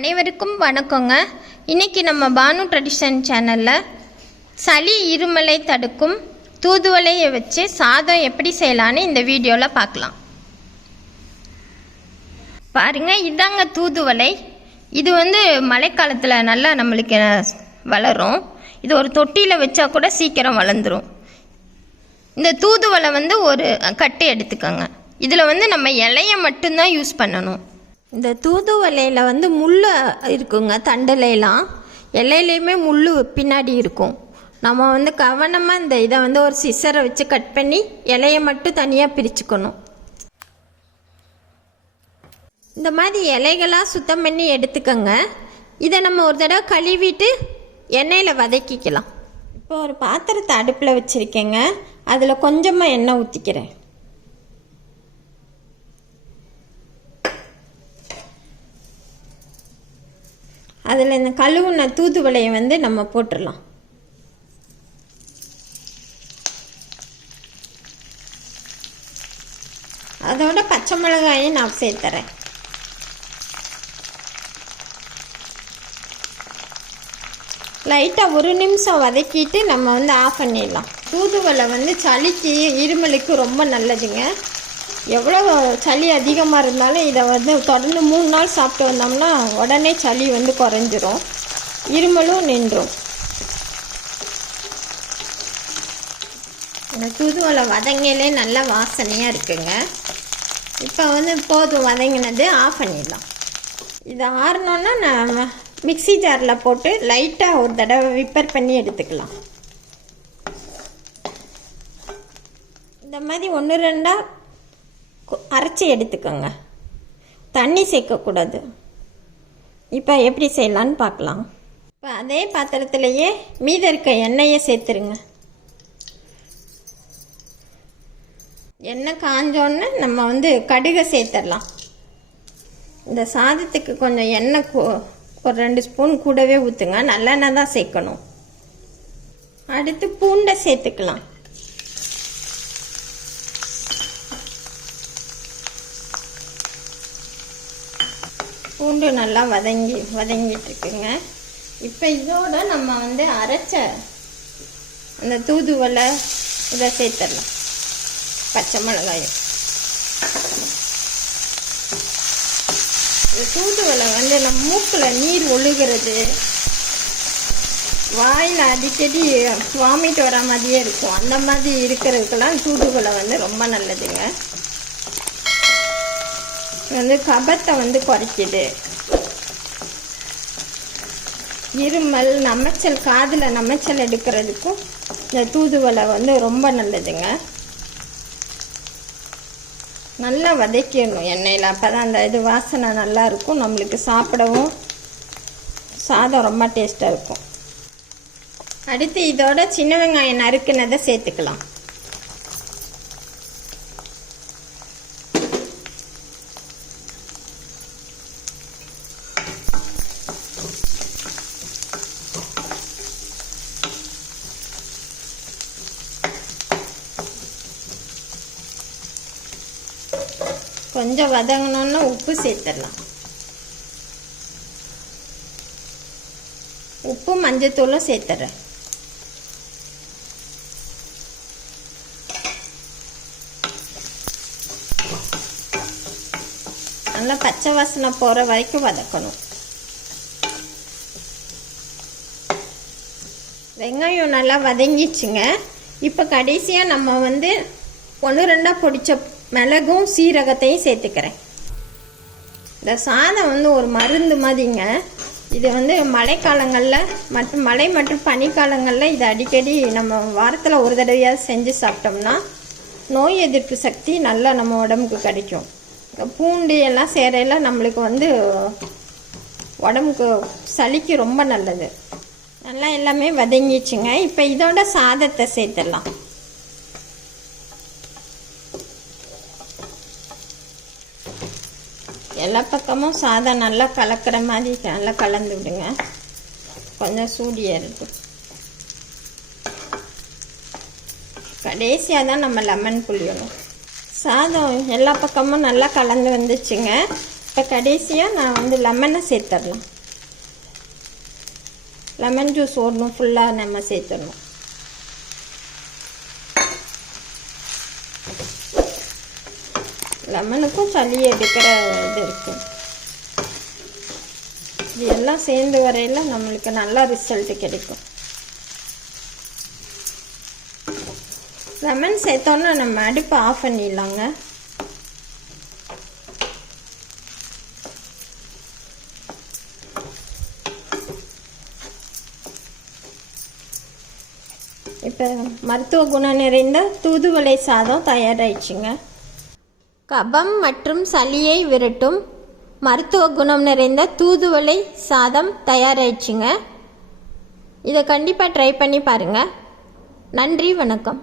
அனைவருக்கும் வணக்கங்க. இன்றைக்கி நம்ம பானு ட்ரெடிஷன் சேனலில் சளி இருமலை தடுக்கும் தூதுவளையை வச்சு சாதம் எப்படி செய்யலான்னு இந்த வீடியோவில் பார்க்கலாம். பாருங்கள், இதாங்க தூதுவளை. இது மழைக்காலத்தில் நல்லா நம்மளுக்கு வளரும். இது ஒரு தொட்டியில் வச்சா கூட சீக்கிரம் வளர்ந்துடும். இந்த தூதுவளை ஒரு கட்டு எடுத்துக்கோங்க. இதில் நம்ம இலையை மட்டும்தான் யூஸ் பண்ணணும். இந்த தூதுவளையில் முள் இருக்குங்க, தண்டலையெல்லாம் இலையிலையுமே முள் பின்னாடி இருக்கும். நம்ம கவனமாக இந்த இதை ஒரு சிசரை வச்சு கட் பண்ணி இலையை மட்டும் தனியாக பிரிச்சுக்கணும். இந்த மாதிரி இலைகளாக சுத்தம் பண்ணி எடுத்துக்கோங்க. இதை நம்ம ஒரு தடவை கழுவிட்டு எண்ணெயில் வதக்கிக்கலாம். இப்போ ஒரு பாத்திரத்தை அடுப்பில் வச்சுருக்கேங்க. அதில் கொஞ்சமாக எண்ணெய் ஊற்றிக்கிறேன். அதில் இந்த கழுவுன தூதுவளையை நம்ம போட்டுடலாம். அதோட பச்சை மிளகாயும் நான் சேர்த்துறேன். லைட்டாக ஒரு நிமிஷம் வதக்கிட்டு நம்ம ஆஃப் பண்ணிடலாம். தூதுவளை சளிக்கு இருமலுக்கு ரொம்ப நல்லதுங்க. எவ்வளோ சளி அதிகமாக இருந்தாலும் இதை தொடர்ந்து 3 நாள் சாப்பிட்டு வந்தோம்னா உடனே சளி குறைஞ்சிரும், இருமலும் நின்றும். இந்த தூதுவளை வதங்கிலே நல்ல வாசனையாக இருக்குங்க. இப்போ போதும் வதங்கினது, ஆஃப் பண்ணிடலாம். இதை ஆறினோன்னா நம்ம மிக்சி ஜாரில் போட்டு லைட்டாக ஒரு தடவை விப்பர் பண்ணி எடுத்துக்கலாம். இந்த மாதிரி 1-2 அரைச்சி எடுத்துக்கோங்க. தண்ணி சேர்க்கக்கூடாது. இப்போ எப்படி செய்யலான்னு பார்க்கலாம். இப்போ அதே பாத்திரத்துலேயே மீத இருக்க எண்ணெயை சேர்த்துருங்க. எண்ணெய் காஞ்சோன்னு நம்ம கடுகை சேர்த்துடலாம். இந்த சாதத்துக்கு கொஞ்சம் எண்ணெய் ஒரு 2 ஸ்பூன் கூடவே ஊற்றுங்க. நல்லெண்ணெய் தான் சேர்க்கணும். அடுத்து பூண்டை சேர்த்துக்கலாம். பூண்டு நல்லா வதங்கிட்டு இருக்குங்க. இப்போ இதோட நம்ம அரைச்ச அந்த தூதுவளை இதை சேர்த்துடலாம். பச்சை மிளகாயும். இந்த தூதுவளை நம்ம மூக்கில் நீர் ஒழுகிறது, வாயில் அடிக்கடி வாமிட் வர மாதிரியே இருக்கும். அந்த மாதிரி இருக்கிறதுக்கெல்லாம் தூதுவளை ரொம்ப நல்லதுங்க. கபத்தை குறைக்குது. இருமல், நமைச்சல், காதில் நமைச்சல் எடுக்கிறதுக்கும் இந்த தூதுவளை ரொம்ப நல்லதுங்க. நல்லா வதக்கிடணும் எண்ணெயில். அப்போ தான் அந்த இது வாசனை நல்லா இருக்கும். நம்மளுக்கு சாப்பிடவும் சாதம் ரொம்ப டேஸ்ட்டாக இருக்கும். அடுத்து இதோட சின்ன வெங்காயம் நறுக்குனதை சேர்த்துக்கலாம். கொஞ்சம் வதங்கணுன்னா உப்பு சேர்த்துடலாம். உப்பு மஞ்சத்தூளும் சேர்த்துறேன். நல்லா பச்சை வாசனை போகிற வரைக்கும் வதக்கணும். வெங்காயம் நல்லா வதங்கிச்சுங்க. இப்போ கடைசியாக நம்ம 1-2 பொடிச்ச மிளகும் சீரகத்தையும் சேர்த்துக்கிறேன். இந்த சாதம் ஒரு மருந்து மாதிரிங்க. இது மழைக்காலங்களில் மற்றும் மழை மற்றும் பனிக்காலங்களில் இதை அடிக்கடி நம்ம வாரத்தில் ஒரு தடவையாவது செஞ்சு சாப்பிட்டோம்னா நோய் எதிர்ப்பு சக்தி நல்லா நம்ம உடம்புக்கு கிடைக்கும். பூண்டு எல்லாம் சேரையில் நம்மளுக்கு உடம்புக்கு சளிக்கு ரொம்ப நல்லது. நல்லா எல்லாமே வதங்கிச்சுங்க. இப்போ இதோட சாதத்தை சேர்த்துடலாம். எல்லா பக்கமும் சாதம் நல்லா கலக்கிற மாதிரி நல்லா கலந்து விடுங்க. கொஞ்சம் சூடியாக இருக்கும். கடைசியாக தான் நம்ம லெமன் புளியணும். சாதம் எல்லா பக்கமும் நல்லா கலந்து வந்துச்சுங்க. இப்போ கடைசியாக நான் வந்து லெமனை சேர்த்துடலாம். லெமன் ஜூஸ் ஓடணும், ஃபுல்லாக நம்ம சேர்த்துடணும். லெமனுக்கும் சளி எடுக்கிற இது இருக்குது. இது எல்லாம் சேர்ந்து வரையில் நம்மளுக்கு நல்ல ரிசல்ட் கிடைக்கும். லெமன் சேர்த்தோன்னா நம்ம அடுப்பை ஆஃப் பண்ணிடலாங்க. இப்போ மருத்துவ குணம் நிறைந்த தூதுவளை சாதம் தயாராகிடுச்சுங்க. கபம் மற்றும் சளியை விரட்டும் மருத்துவ குணம் நிறைந்த தூதுவளை சாதம் தயாராகிடுச்சுங்க. இதை கண்டிப்பாக ட்ரை பண்ணி பாருங்கள். நன்றி, வணக்கம்.